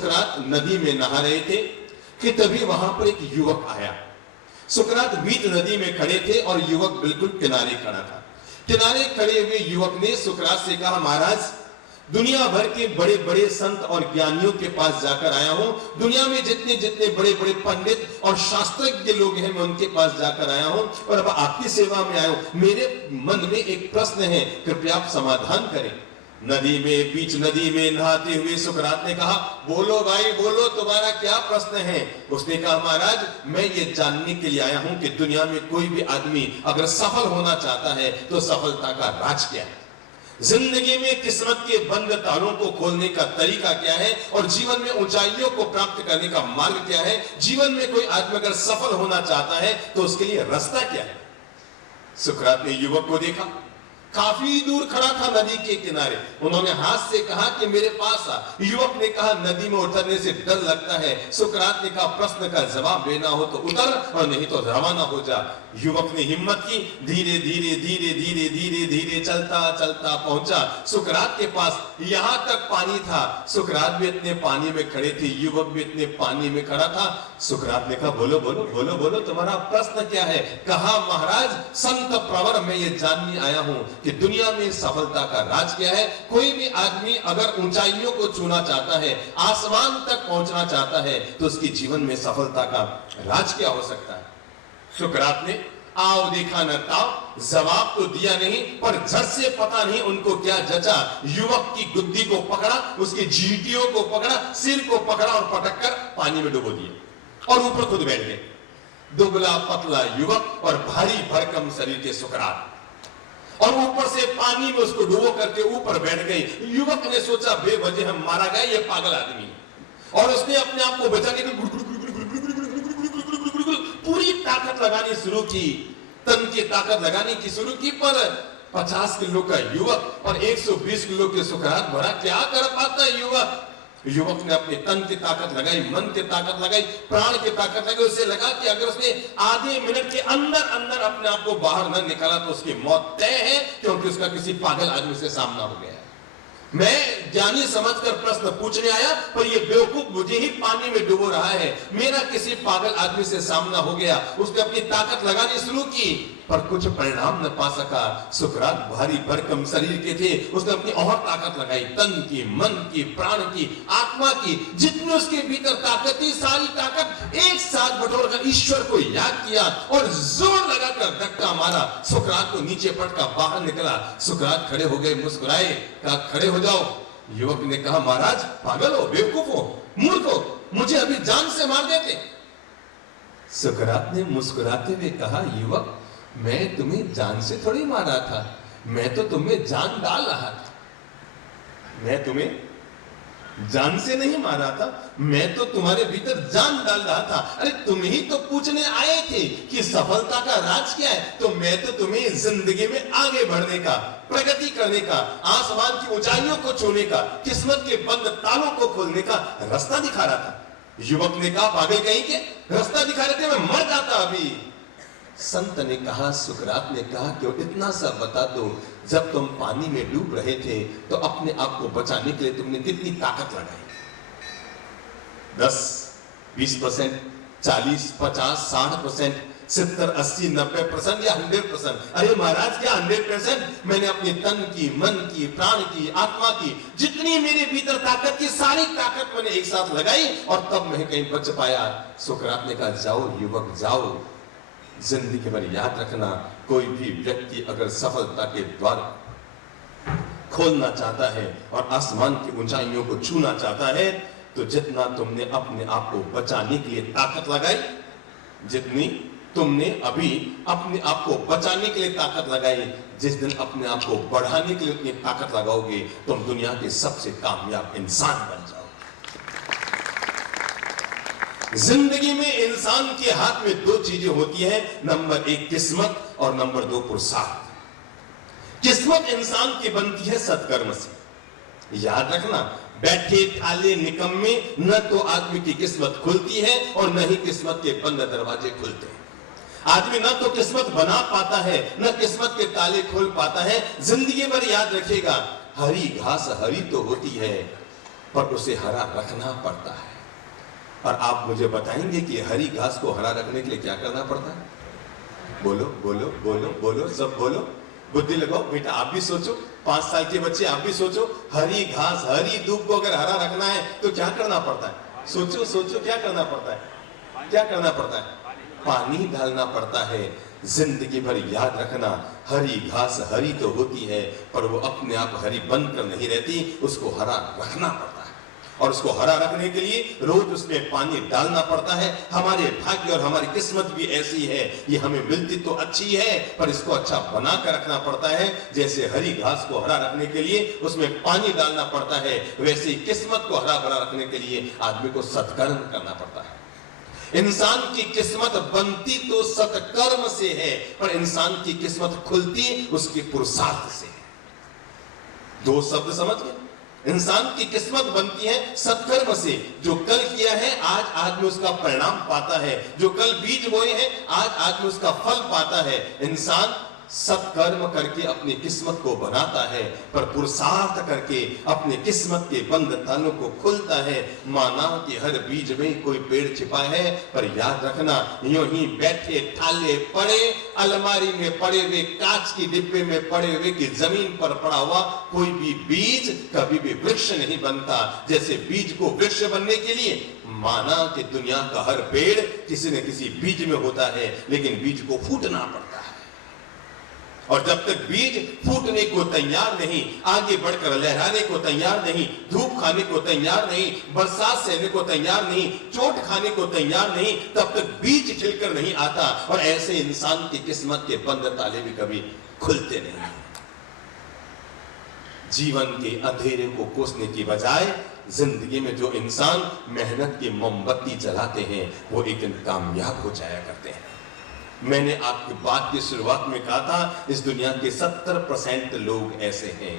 सुकरात नदी में नहा रहे थे कि तभी वहां पर एक युवक आया। सुकरात बीच नदी में खड़े थे और युवक बिल्कुल किनारे खड़ा था। किनारे खड़े हुए युवक ने सुकरात से कहा, महाराज, दुनिया भर के बड़े बड़े संत और ज्ञानियों के पास जाकर आया हूं। दुनिया में जितने जितने बड़े बड़े पंडित और शास्त्रज्ञ लोग हैं, मैं उनके पास जाकर आया हूं और अब आपकी सेवा में आया हूं। मेरे मन में एक प्रश्न है, कृपया आप समाधान करें। बीच नदी में नहाते हुए सुकरात ने कहा, बोलो भाई बोलो, तुम्हारा क्या प्रश्न है? उसने कहा, महाराज, मैं ये जानने के लिए आया हूं कि दुनिया में कोई भी आदमी अगर सफल होना चाहता है तो सफलता का राज क्या है? जिंदगी में किस्मत के बंद तारों को खोलने का तरीका क्या है और जीवन में ऊंचाइयों को प्राप्त करने का मार्ग क्या है? जीवन में कोई आदमी अगर सफल होना चाहता है तो उसके लिए रास्ता क्या है? सुकरात ने युवक को देखा, काफी दूर खड़ा था नदी के किनारे। उन्होंने हाथ से कहा कि मेरे पास आ। युवक ने कहा, नदी में उतरने से डर लगता है। सुकरात ने कहा, प्रश्न का जवाब देना हो तो उतर और नहीं तो रवाना हो जा। युवक ने हिम्मत की, धीरे धीरे धीरे धीरे धीरे धीरे चलता चलता पहुंचा सुकरात के पास। यहां तक पानी था, सुकरात भी इतने पानी में खड़े थे, युवक भी इतने पानी में खड़ा था। सुकरात ने कहा, बोलो बोलो बोलो बोलो, तुम्हारा प्रश्न क्या है? कहा, महाराज, संत प्रवर, मैं ये जानने आया हूं कि दुनिया में सफलता का राज क्या है। कोई भी आदमी अगर ऊंचाइयों को छूना चाहता है, आसमान तक पहुंचना चाहता है, तो उसके जीवन में सफलता का राज क्या हो सकता है? सुकरात ने आओ देखा न ताओ जवाब तो दिया नहीं, पर झट से पता नहीं उनको क्या जचा, युवक की गुद्दी को पकड़ा, उसकी जीटियों को पकड़ा, सिर को पकड़ा और पटक कर पानी में डुबो दिया और ऊपर खुद बैठ गए। दुबला पतला युवक और भारी भरकम शरीर के सुकरात, और ऊपर से पानी में उसको डुबो करके ऊपर बैठ गई। युवक ने सोचा, बेवजह हम मारा गया, ये पागल आदमी है, और उसने अपने आप को बचाने की पूरी ताकत लगानी शुरू की, तन की ताकत लगाने की शुरू की, पर 50 किलो का युवक और 120 किलो के सुकरात भरा, क्या कर पाता युवक? युवक ने अपने तन की ताकत लगाई, मन की ताकत लगाई, प्राण की ताकत लगाई। उसे लगा कि अगर उसने आधे मिनट के अंदर अंदर अपने आप को बाहर न निकाला तो उसकी मौत तय है, क्योंकि उसका किसी पागल आदमी से सामना हो गया है। मैं ज्ञानी समझकर प्रश्न पूछने आया, पर ये बेवकूफ मुझे ही पानी में डुबो रहा है। मेरा किसी पागल आदमी से सामना हो गया। उसने अपनी ताकत लगानी शुरू की, पर कुछ परिणाम न पा सका। सुकरात भारी भरकम शरीर के थे, उसने अपनी और ताकत लगाई, तन की, मन की, प्राण की, आत्मा की, जितनी उसके भीतर ताकत थी, सारी ताकत एक साथ बटोरकर ईश्वर को याद किया और जोर लगाकर धक्का मारा। सुकरात को नीचे पटका, बाहर निकला। सुकरात खड़े हो गए, मुस्कुराए, कहा, खड़े हो जाओ। युवक ने कहा, महाराज, पागल हो, बेवकूफ हो, मूर्ख हो, मुझे अभी जान से मार देते। सुकरात ने मुस्कुराते हुए कहा, युवक, मैं तुम्हें जान से थोड़ी मारा था, मैं तो तुम्हें जान डाल रहा था। मैं तुम्हें जान से नहीं मारा था, मैं तो तुम्हारे भीतर जान डाल रहा था। अरे तुम ही तो पूछने आए थे कि सफलता का राज क्या है, तो मैं तो तुम्हें जिंदगी में आगे बढ़ने का, प्रगति करने का, आसमान की ऊंचाइयों को छूने का, किस्मत के बंद तालों को खोलने का रास्ता दिखा रहा था। युवक ने कहा, पागल कहीं के, रास्ता दिखा रहे थे, मैं मर जाता अभी। संत ने कहा, सुकरात ने कहा, क्यों इतना सा बता दो, जब तुम पानी में डूब रहे थे तो अपने आप को बचाने के लिए तुमने कितनी ताकत लगाई? 10, 20%, 40, 50, 60%, 70, 80, 90% या 100%? अरे महाराज, क्या 100%? मैंने अपने तन की, मन की, प्राण की, आत्मा की, जितनी मेरे भीतर ताकत की, सारी ताकत मैंने एक साथ लगाई और तब मैं कहीं बच पाया। सुकरात ने कहा, जाओ युवक, जाओ। जिंदगी भर याद रखना, कोई भी व्यक्ति अगर सफलता के द्वार खोलना चाहता है और आसमान की ऊंचाइयों को छूना चाहता है, तो जितना तुमने अपने आप को बचाने के लिए ताकत लगाई, जितनी तुमने अभी अपने आप को बचाने के लिए ताकत लगाई, जिस दिन अपने आप को बढ़ाने के लिए उतनी ताकत लगाओगे, तुम दुनिया के सबसे कामयाब इंसान बन जाओगे। जिंदगी में इंसान के हाथ में 2 चीजें होती हैं, नंबर 1 किस्मत और नंबर 2 पुरुषार्थ। किस्मत इंसान की बनती है सत्कर्म से। याद रखना, बैठे ठाले निकम्मे न तो आदमी की किस्मत खुलती है और न ही किस्मत के बंद दरवाजे खुलते हैं। आदमी न तो किस्मत बना पाता है, न किस्मत के ताले खोल पाता है। जिंदगी भर याद रखेगा, हरी घास हरी तो होती है, पर उसे हरा रखना पड़ता है। और आप मुझे बताएंगे कि हरी घास को हरा रखने के लिए क्या करना पड़ता है? बोलो बोलो बोलो बोलो, सब बोलो, बुद्धि लगाओ बेटा, आप भी सोचो, 5 साल के बच्चे आप भी सोचो, हरी घास हरी धूप को अगर हरा रखना है तो क्या करना पड़ता है? सोचो सोचो, क्या करना पड़ता है? क्या करना पड़ता है? पानी डालना पड़ता है। जिंदगी भर याद रखना, हरी घास हरी तो होती है पर वो अपने आप हरी बनकर नहीं रहती, उसको हरा रखना पड़ता है। और उसको हरा रखने के लिए रोज उसमें पानी डालना पड़ता है। हमारे भाग्य और हमारी किस्मत भी ऐसी है, ये हमें मिलती तो अच्छी है पर इसको अच्छा बना कर रखना पड़ता है। जैसे हरी घास को हरा रखने के लिए उसमें पानी डालना पड़ता है, वैसे ही किस्मत को हरा भरा रखने के लिए आदमी को सत्कर्म करना पड़ता है। इंसान की किस्मत बनती तो सत्कर्म से है, पर इंसान की किस्मत खुलती उसके पुरुषार्थ से है। 2 शब्द समझ गए? इंसान की किस्मत बनती है सत्कर्म से। जो कल किया है आज आदमी उसका परिणाम पाता है, जो कल बीज बोए हैं आज आदमी उसका फल पाता है। इंसान सत्कर्म करके अपनी किस्मत को बनाता है, पर पुरुषार्थ करके अपनी किस्मत के बंद तालों को खोलता है। माना कि हर बीज में कोई पेड़ छिपा है, पर याद रखना यूं ही बैठे ठाले पड़े, अलमारी में पड़े हुए, कांच की डिब्बे में पड़े हुए कि जमीन पर पड़ा हुआ कोई भी बीज कभी भी वृक्ष नहीं बनता। जैसे बीज को वृक्ष बनने के लिए माना कि दुनिया का हर पेड़ किसी न किसी बीज में होता है, लेकिन बीज को फूटना पड़ता है। और जब तक बीज फूटने को तैयार नहीं, आगे बढ़कर लहराने को तैयार नहीं, धूप खाने को तैयार नहीं, बरसात सहने को तैयार नहीं, चोट खाने को तैयार नहीं, तब तक बीज खिलकर नहीं आता। और ऐसे इंसान की किस्मत के बंद ताले भी कभी खुलते नहीं। जीवन के अंधेरे को कोसने की बजाय जिंदगी में जो इंसान मेहनत की मोमबत्ती जलाते हैं वो एक दिन कामयाब हो जाया करते हैं। मैंने आपकी बात की शुरुआत में कहा था, इस दुनिया के 70% लोग ऐसे हैं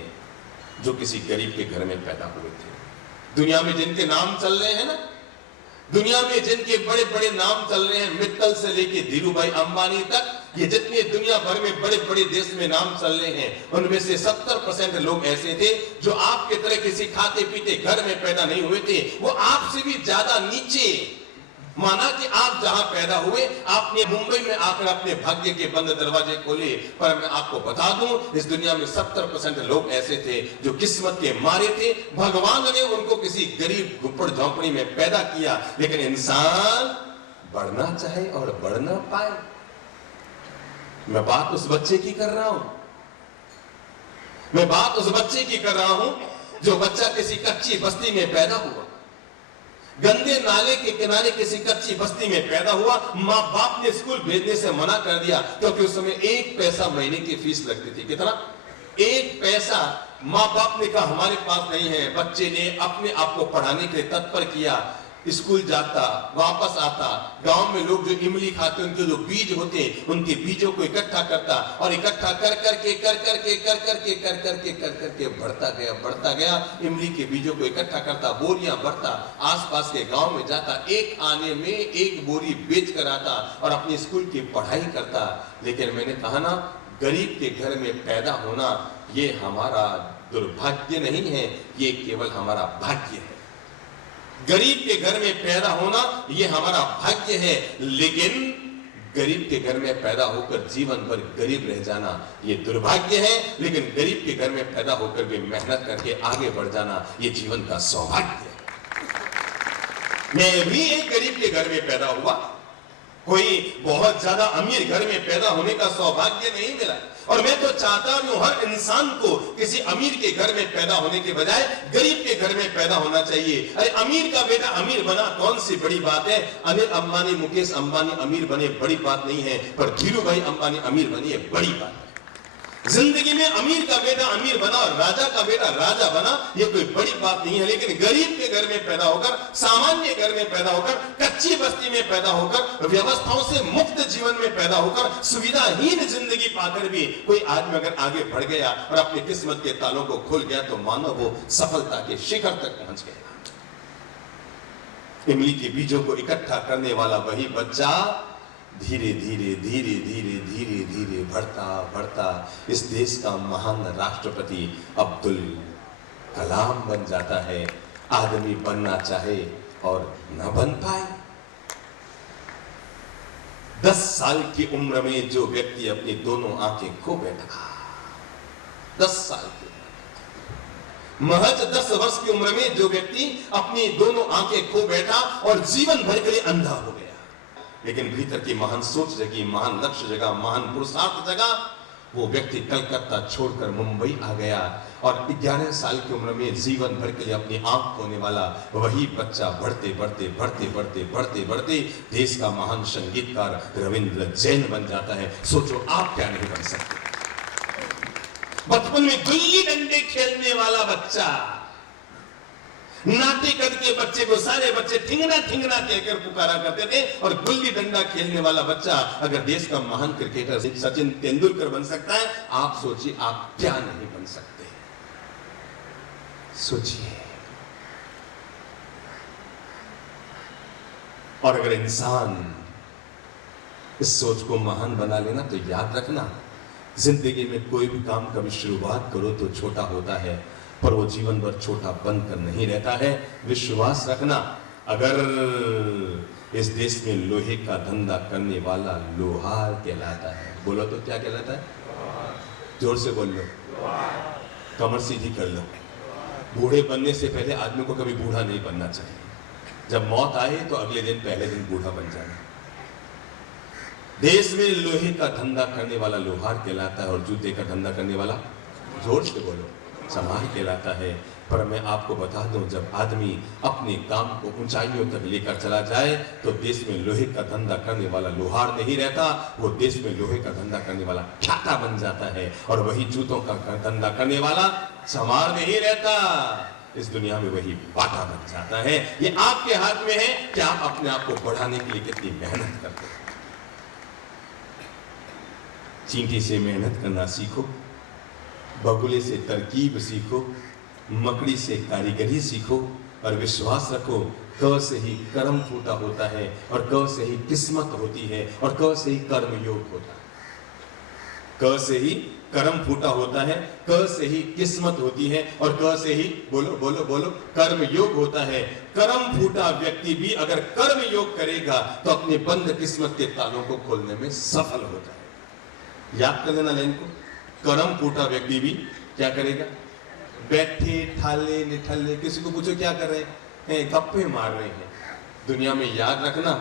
जो किसी गरीब के घर में पैदा हुए थे। दुनिया में जिनके नाम चल रहे हैं ना, दुनिया में जिनके बड़े बड़े नाम चल रहे हैं, मित्तल से लेके धीरूभाई अंबानी तक, ये जितने दुनिया भर में बड़े बड़े देश में नाम चल रहे हैं, उनमें से 70% लोग ऐसे थे जो आपके तरह किसी खाते पीते घर में पैदा नहीं हुए थे। वो आपसे भी ज्यादा नीचे, माना कि आप जहां पैदा हुए, आपने मुंबई में आकर अपने भाग्य के बंद दरवाजे खोले। पर मैं आपको बता दूं, इस दुनिया में 70% लोग ऐसे थे जो किस्मत के मारे थे। भगवान ने उनको किसी गरीब झुपड़ झोंपड़ी में पैदा किया, लेकिन इंसान बढ़ना चाहे और बढ़ ना पाए। मैं बात उस बच्चे की कर रहा हूं, मैं बात उस बच्चे की कर रहा हूं जो बच्चा किसी कच्ची बस्ती में पैदा हुआ, गंदे नाले के किनारे किसी कच्ची बस्ती में पैदा हुआ। माँ बाप ने स्कूल भेजने से मना कर दिया, क्योंकि उस समय 1 पैसा महीने की फीस लगती थी। कितना? 1 पैसा। माँ बाप ने कहा हमारे पास नहीं है। बच्चे ने अपने आप को पढ़ाने के लिए तत्पर किया, स्कूल जाता, वापस आता, गांव में लोग जो इमली खाते उनके जो बीज होते उनके बीजों को इकट्ठा करता, और इकट्ठा कर करके बढ़ता गया। इमली के बीजों को इकट्ठा करता, बोरियां भरता, आसपास के गांव में जाता, एक आने में 1 बोरी बेच कर आता और अपनी स्कूल की पढ़ाई करता। लेकिन मैंने कहा ना, गरीब के घर में पैदा होना ये हमारा दुर्भाग्य नहीं है, ये केवल हमारा भाग्य है। गरीब के घर में पैदा होना ये हमारा भाग्य है, लेकिन गरीब के घर में पैदा होकर जीवन भर गरीब रह जाना ये दुर्भाग्य है। लेकिन गरीब के घर में पैदा होकर भी मेहनत करके आगे बढ़ जाना ये जीवन का सौभाग्य है। मैं भी एक गरीब के घर में पैदा हुआ, कोई बहुत ज्यादा अमीर घर में पैदा होने का सौभाग्य नहीं मिला। और मैं तो चाहता हूं हर इंसान को किसी अमीर के घर में पैदा होने के बजाय गरीब के घर में पैदा होना चाहिए। अरे अमीर का बेटा अमीर बना, कौन सी बड़ी बात है? अनिल अंबानी, मुकेश अंबानी अमीर बने, बड़ी बात नहीं है, पर धीरूभाई अंबानी अमीर बनी है, बड़ी बात है। जिंदगी में अमीर का बेटा अमीर बना और राजा का बेटा राजा बना, ये कोई बड़ी बात नहीं है। लेकिन गरीब के घर में पैदा होकर, सामान्य घर में पैदा होकर, कच्ची बस्ती में पैदा होकर, व्यवस्थाओं से मुक्त जीवन में पैदा होकर, सुविधाहीन जिंदगी पाकर भी कोई आदमी अगर आगे बढ़ गया और अपनी किस्मत के तालों को खोल गया, तो मानो वो सफलता के शिखर तक पहुंच गया। इमली के बीजों को इकट्ठा करने वाला वही बच्चा धीरे धीरे धीरे धीरे धीरे धीरे बढ़ता बढ़ता इस देश का महान राष्ट्रपति अब्दुल कलाम बन जाता है। आदमी बनना चाहे और न बन पाए। 10 साल की उम्र में जो व्यक्ति अपनी दोनों आंखें खो बैठा, 10 साल की, महज 10 वर्ष की उम्र में जो व्यक्ति अपनी दोनों आंखें खो बैठा और जीवन भर के लिए अंधा हो गया, लेकिन भीतर की महान सोच जगी, महान लक्ष्य जगा, महान पुरुषार्थ जगा, वो व्यक्ति कलकत्ता छोड़कर मुंबई आ गया और 11 साल की उम्र में जीवन भर के लिए अपनी आंख खोने वाला वही बच्चा बढ़ते बढ़ते बढ़ते बढ़ते बढ़ते बढ़ते देश का महान संगीतकार रविंद्र जैन बन जाता है। सोचो आप क्या नहीं बन सकते। बचपन में गुल्ली डंडे खेलने वाला बच्चा, नाटे कद के बच्चे को सारे बच्चे ठिंगना ठिंगना कहकर पुकारा करते थे, और गुल्ली डंडा खेलने वाला बच्चा अगर देश का महान क्रिकेटर सचिन तेंदुलकर बन सकता है, आप सोचिए आप क्या नहीं बन सकते। सोचिए। और अगर इंसान इस सोच को महान बना लेना तो याद रखना, जिंदगी में कोई भी काम कभी शुरुआत करो तो छोटा होता है, पर वो जीवन भर छोटा बनकर नहीं रहता है। विश्वास रखना, अगर इस देश में लोहे का धंधा करने वाला लोहार कहलाता है, बोलो तो क्या कहलाता है? जोर से बोल लो, कमर सीधी कर लो। बूढ़े बनने से पहले आदमी को कभी बूढ़ा नहीं बनना चाहिए। जब मौत आए तो अगले दिन पहले दिन बूढ़ा बन जाना। देश में लोहे का धंधा करने वाला लोहार कहलाता है और जूते का धंधा करने वाला, जोर से बोलो, समार कहलाता है। पर मैं आपको बता दूं, जब आदमी अपने काम को ऊंचाइयों तक लेकर चला जाए तो देश में लोहे का धंधा करने वाला लोहार नहीं रहता, वो देश में लोहे का धंधा करने वाला ठाटा बन जाता है, और वही जूतों का धंधा करने वाला समार नहीं रहता। इस दुनिया में वही बाटा बन जाता है। ये आपके हाथ में है कि आप अपने आप को बढ़ाने के लिए कितनी मेहनत करते हैं। चींटी से मेहनत करना सीखो, बगुले से तरकीब सीखो, मकड़ी से कारीगरी सीखो, और विश्वास रखो, क से ही कर्म फूटा होता है, और क से ही किस्मत होती है, और क से ही कर्म योग होता है। क से ही कर्म फूटा होता है, क से ही किस्मत होती है, और क से ही बोलो बोलो बोलो कर्म योग होता है। कर्म फूटा व्यक्ति भी अगर कर्म योग करेगा तो अपने बंद किस्मत के तालों को खोलने में सफल होता है। याद कर लेना लाइन को, कर्म फूटा व्यक्ति भी क्या करेगा? बैठे ठाले निठल्ले, किसी को पूछो क्या कर रहे हैं, गप्पे मार रहे हैं। दुनिया में याद रखना,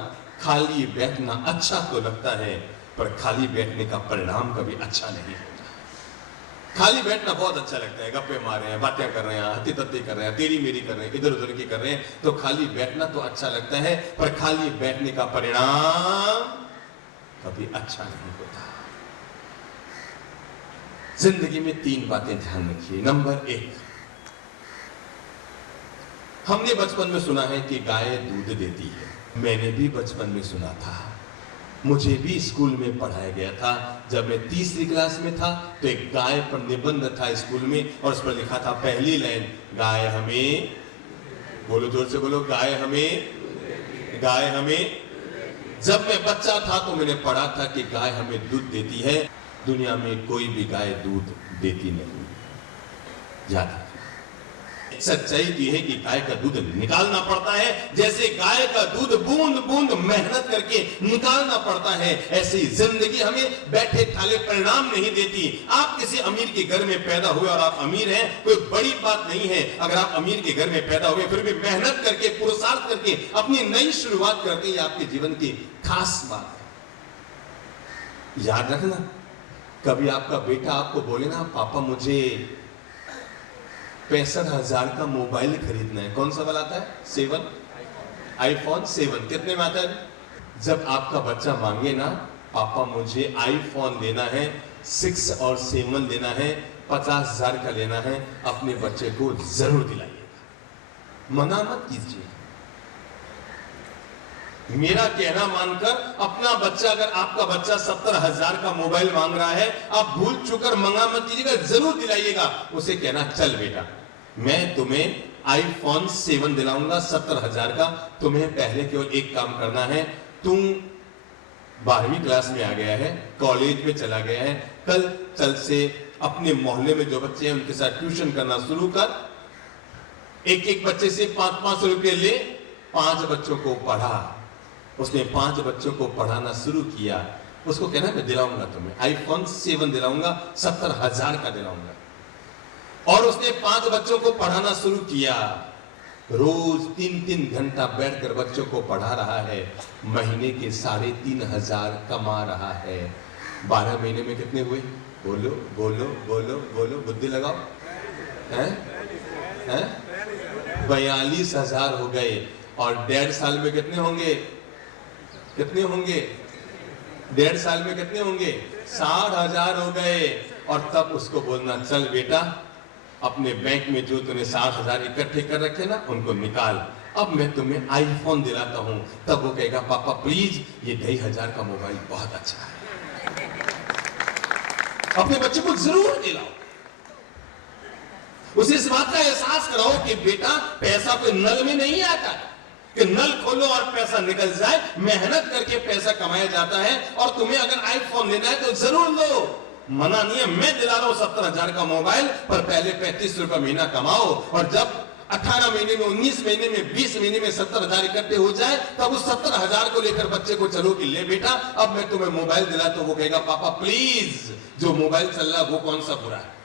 खाली बैठना अच्छा तो लगता है, पर खाली बैठने का परिणाम कभी अच्छा नहीं होता। खाली बैठना बहुत अच्छा लगता है, गप्पे मार रहे हैं, बातें कर रहे हैं, हत्ती तत्ती कर रहे हैं, तेरी मेरी कर रहे हैं, इधर उधर की कर रहे हैं, तो खाली बैठना तो अच्छा लगता है, पर खाली बैठने का परिणाम कभी अच्छा नहीं होता। जिंदगी में 3 बातें ध्यान रखिए। नंबर 1, हमने बचपन में सुना है कि गाय दूध देती है। मैंने भी बचपन में सुना था, मुझे भी स्कूल में पढ़ाया गया था। जब मैं 3री क्लास में था तो एक गाय पर निबंध था स्कूल में, और उस पर लिखा था पहली लाइन, गाय हमें, बोलो जोर से बोलो, गाय हमें, गाय हमें। जब मैं बच्चा था तो मैंने पढ़ा था कि गाय हमें दूध देती है। दुनिया में कोई भी गाय दूध देती नहीं, याद है। सच्चाई की है कि गाय का दूध निकालना पड़ता है। जैसे गाय का दूध बूंद बूंद मेहनत करके निकालना पड़ता है, ऐसे ही जिंदगी हमें बैठे ठाले परिणाम नहीं देती। आप किसी अमीर के घर में पैदा हुए और आप अमीर हैं, कोई बड़ी बात नहीं है। अगर आप अमीर के घर में पैदा हुए फिर भी मेहनत करके, पुरुषार्थ करके अपनी नई शुरुआत करते हैं, आपके जीवन की खास बात है। याद रखना, कभी आपका बेटा आपको बोले ना, पापा मुझे 65,000 का मोबाइल खरीदना है। कौन सा वाला आता है? 7, आईफोन 7 कितने में आता है? जब आपका बच्चा मांगे ना, पापा मुझे आईफोन लेना है, 6 और 7 लेना है, 50,000 का लेना है, अपने बच्चे को जरूर दिलाइएगा, मना मत कीजिए। मेरा कहना मानकर अपना बच्चा, अगर आपका बच्चा 70,000 का मोबाइल मांग रहा है, आप भूल चुकर मंगा मत कीजिएगा, जरूर दिलाइएगा। उसे कहना, चल बेटा मैं तुम्हें आईफोन 7 दिलाऊंगा 70,000 का, तुम्हें पहले केवल एक काम करना है, तुम 12वीं क्लास में आ गया है, कॉलेज में चला गया है, कल से अपने मोहल्ले में जो बच्चे हैं उनके साथ ट्यूशन करना शुरू कर, एक एक बच्चे से 500-500 रुपये ले 5 बच्चों को पढ़ा। उसने 5 बच्चों को पढ़ाना शुरू किया। उसको कहना मैं दिलाऊंगा तुम्हें iPhone 7 दिलाऊंगा, 70,000 का दिलाऊंगा। और उसने 5 बच्चों को पढ़ाना शुरू किया। रोज 3-3 घंटा बैठकर बच्चों को पढ़ा रहा है। महीने के 3,500 कमा रहा है। 12 महीने में कितने हुए? बोलो बोलो बोलो बोलो, बुद्धि लगाओ। हैं? 42,000 हो गए। और 1.5 साल में कितने होंगे? कितने होंगे? 1.5 साल में कितने होंगे? 60,000 हो गए। और तब उसको बोलना, चल बेटा अपने बैंक में जो तूने 60,000 इकट्ठे कर रखे ना, उनको निकाल, अब मैं तुम्हें आईफोन दिलाता हूं। तब वो कहेगा, पापा प्लीज ये 2,500 का मोबाइल बहुत अच्छा है। अपने बच्चे को जरूर दिलाओ। उसे इस बात का एहसास कराओ कि बेटा पैसा कोई नल में नहीं आता कि नल खोलो और पैसा निकल जाए। मेहनत करके पैसा कमाया जाता है। और तुम्हें अगर आईफोन लेना है तो जरूर लो, मना नहीं है। मैं दिला रहा हूं 70,000 का मोबाइल, पर पहले 35 रुपए महीना कमाओ। और जब 18 महीने में, 19 महीने में, 20 महीने में 70,000 इकट्ठे हो जाए, तब उस 70,000 को लेकर बच्चे को चलो कि ले बेटा अब मैं तुम्हें मोबाइल दिला। तो वो कहेगा, पापा प्लीज जो मोबाइल चल रहा है वो कौन सा बुरा है?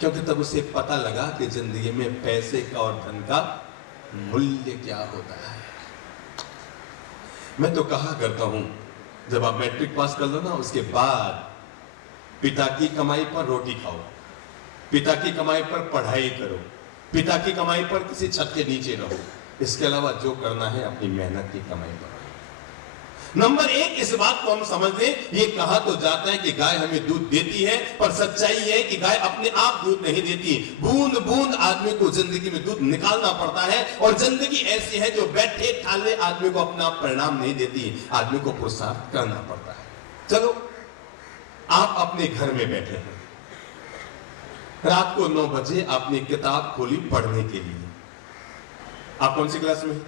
क्योंकि तब उसे पता लगा कि जिंदगी में पैसे का और धन का मूल्य क्या होता है। मैं तो कहा करता हूं, जब आप मैट्रिक पास कर लो ना, उसके बाद पिता की कमाई पर रोटी खाओ, पिता की कमाई पर पढ़ाई करो, पिता की कमाई पर किसी छत के नीचे रहो। इसके अलावा जो करना है अपनी मेहनत की कमाई पर। नंबर 1, इस बात को हम समझ लें, ये कहा तो जाता है कि गाय हमें दूध देती है, पर सच्चाई है कि गाय अपने आप दूध नहीं देती। बूंद बूंद आदमी को जिंदगी में दूध निकालना पड़ता है। और जिंदगी ऐसी है जो बैठे ठाले आदमी को अपना परिणाम नहीं देती, आदमी को पुरुषार्थ करना पड़ता है। चलो आप अपने घर में बैठे हैं, रात को 9 बजे आपने किताब खोली पढ़ने के लिए। आप कौन सी क्लास में?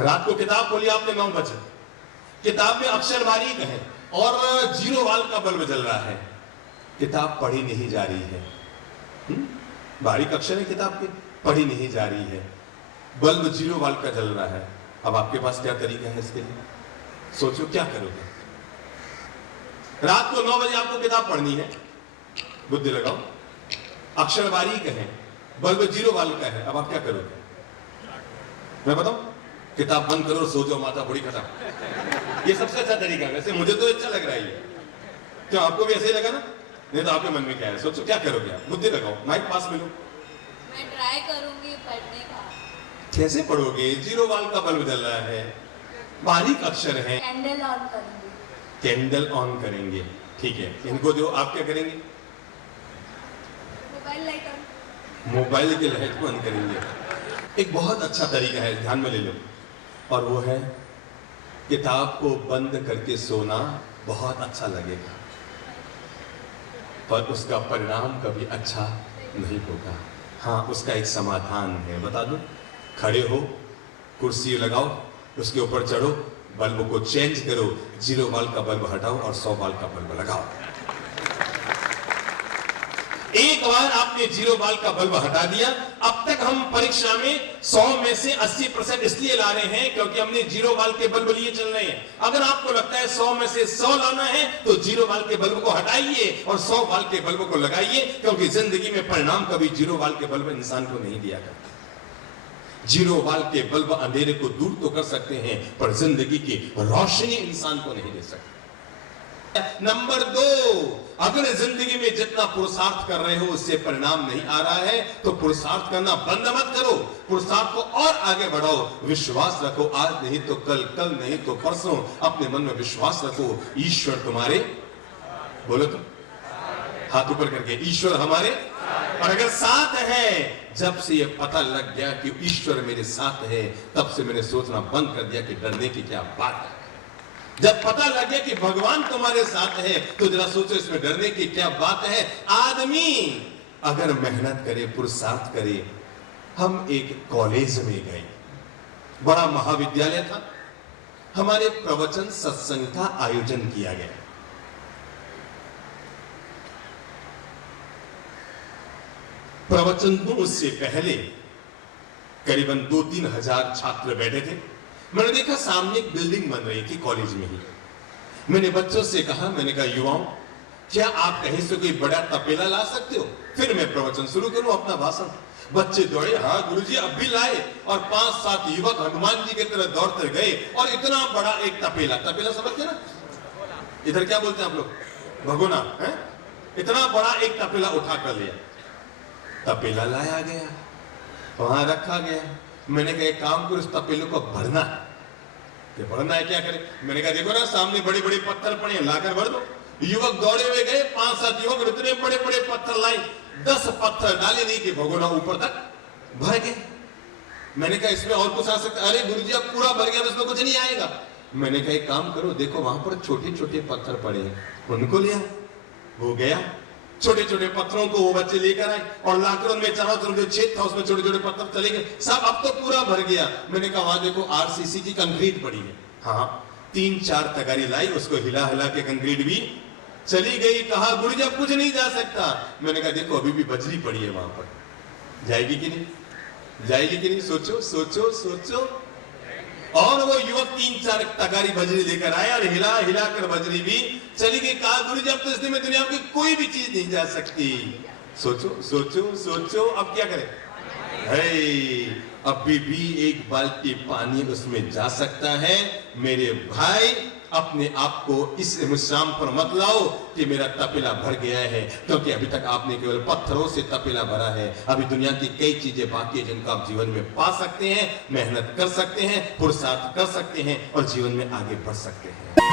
रात को किताब खोली आपने 9 बजे। किताब में अक्षर बारीक है और 0 वाल का बल्ब जल रहा है। किताब पढ़ी नहीं जा रही है। बारीक अक्षर है किताब के, पढ़ी नहीं जा रही है। बल्ब 0 वाल का जल रहा है। अब आपके पास क्या तरीका है इसके लिए? सोचो क्या करोगे? रात को 9 बजे आपको किताब पढ़नी है, बुद्धि लगाओ। अक्षर बारीक है, बल्ब 0 वाल का है। अब आप क्या करोगे? मैं बताऊं? किताब बंद करो, सो जाओ, माता बड़ी खत्म। ये सबसे अच्छा तरीका है। वैसे मुझे तो अच्छा लग रहा है। क्यों, आपको भी ऐसे ही लगा ना? नहीं तो आपके मन में क्या है? सोचो क्या करोगे आप? बुद्धि लगाओ, माइक पास में लो। मैं ट्राई करूंगी पढ़ने का। कैसे पढ़ोगे? 0 वाल का बल्ब जल रहा है, बारीक अक्षर है। कैंडल ऑन करूंगी। कैंडल ऑन करेंगे, ठीक है। इनको जो आप क्या करेंगे? Mobile light on. मोबाइल की लाइट बंद करेंगे। एक बहुत अच्छा तरीका है, ध्यान में ले लो, और वो है किताब को बंद करके सोना। बहुत अच्छा लगेगा, पर उसका परिणाम कभी अच्छा नहीं होगा। हाँ, उसका एक समाधान है, बता दो। खड़े हो, कुर्सी लगाओ, उसके ऊपर चढ़ो, बल्ब को चेंज करो, 0 वाल का बल्ब हटाओ और 100 वाल का बल्ब लगाओ। एक बार आपने 0 वाल का बल्ब हटा दिया। अब तक हम परीक्षा में 100 में से 80% इसलिए ला रहे हैं क्योंकि हमने 0 वाल के बल्ब लिए चल रहे हैं। अगर आपको लगता है 100 में से 100 लाना है तो 0 वाल के बल्ब को हटाइए और 100 वाल के बल्ब को लगाइए, क्योंकि जिंदगी में परिणाम कभी 0 वाल के बल्ब इंसान को नहीं दिया करता। 0 वाल के बल्ब अंधेरे को दूर तो कर सकते हैं, पर जिंदगी की रोशनी इंसान को नहीं दे सकते। नंबर 2, अगर जिंदगी में जितना पुरुषार्थ कर रहे हो उससे परिणाम नहीं आ रहा है तो पुरुषार्थ करना बंद मत करो, पुरुषार्थ को और आगे बढ़ाओ। विश्वास रखो, आज नहीं तो कल, कल नहीं तो परसों। अपने मन में विश्वास रखो, ईश्वर तुम्हारे, बोलो तो हाथ ऊपर करके, ईश्वर हमारे। और अगर साथ है, जब से ये पता लग गया कि ईश्वर मेरे साथ है, तब से मैंने सोचना बंद कर दिया कि डरने की क्या बात है। जब पता लग गया कि भगवान तुम्हारे साथ है तो जरा सोचो इसमें डरने की क्या बात है। आदमी अगर मेहनत करे, पुरुषार्थ करे। हम एक कॉलेज में गए, बड़ा महाविद्यालय था, हमारे प्रवचन सत्संग का आयोजन किया गया। प्रवचनों से पहले करीबन 2-3 हजार छात्र बैठे थे। मैंने देखा सामने एक बिल्डिंग बन रही थी कॉलेज में ही। मैंने बच्चों से कहा, मैंने कहा युवाओं, क्या आप कहीं से कोई बड़ा तपेला ला सकते हो, फिर मैं प्रवचन शुरू करूं अपना भाषण। बच्चे दौड़े, हाँ गुरुजी अब भी लाए, और 5-7 युवक हनुमान जी की तरह दौड़ते गए और इतना बड़ा एक तपेला, तपेला समझते ना, इधर क्या बोलते हैं आप लोग, भगोना है, इतना बड़ा एक तपेला उठा कर लिया। तपेला लाया गया, वहां रखा गया। मैंने कहा एक काम करो, इस तपेले को भरना है। भरना है, क्या करें? मैंने कहा देखो ना सामने बड़े बड़े पत्थर पड़े हैं, लाकर भर दो। युवक दौड़े हुए गए, 5-7 युवक इतने बड़े बड़े पत्थर लाए, 10 पत्थर डाले नहीं कि भगोना ऊपर तक भर गए। मैंने कहा इसमें और कुछ आ सकता है? अरे गुरुजी अब पूरा भर गया, इसमें कुछ नहीं आएगा। मैंने कहा एक काम करो, देखो वहां पर छोटे छोटे पत्थर पड़े हैं, उनको लिया। वो गया, छोटे छोटे पत्थरों को वो बच्चे लेकर आए और लाकर उनमें चारों तरफ जो छेद था उसमें छोटे छोटे पत्थर चले गए, सब अब तो पूरा भर गया। मैंने कहा वहां देखो आरसीसी की कंक्रीट पड़ी है। हाँ, 3-4 तगारी लाई, उसको हिला हिला के कंक्रीट भी चली गई। कहा गुरुजी अब कुछ नहीं जा सकता। मैंने कहा देखो अभी भी बजरी पड़ी है वहां पर, जाएगी कि नहीं, जाएगी कि नहीं, सोचो सोचो सोचो। और वो युवक 3-4 तगारी बजरी लेकर आया और हिला हिला कर बजरी भी चली गई। कहा गुरुजी अब तो इसमें में दुनिया की कोई भी चीज नहीं जा सकती। सोचो सोचो सोचो, अब क्या करें? अभी भी एक बाल्टी पानी उसमें जा सकता है। मेरे भाई अपने आप को इस मुशाम पर मत लाओ कि मेरा तपेला भर गया है, क्योंकि अभी तक आपने केवल पत्थरों से तपेला भरा है। अभी दुनिया की कई चीजें बाकी है जिनको आप जीवन में पा सकते हैं, मेहनत कर सकते हैं, पुरुषार्थ कर सकते हैं और जीवन में आगे बढ़ सकते हैं।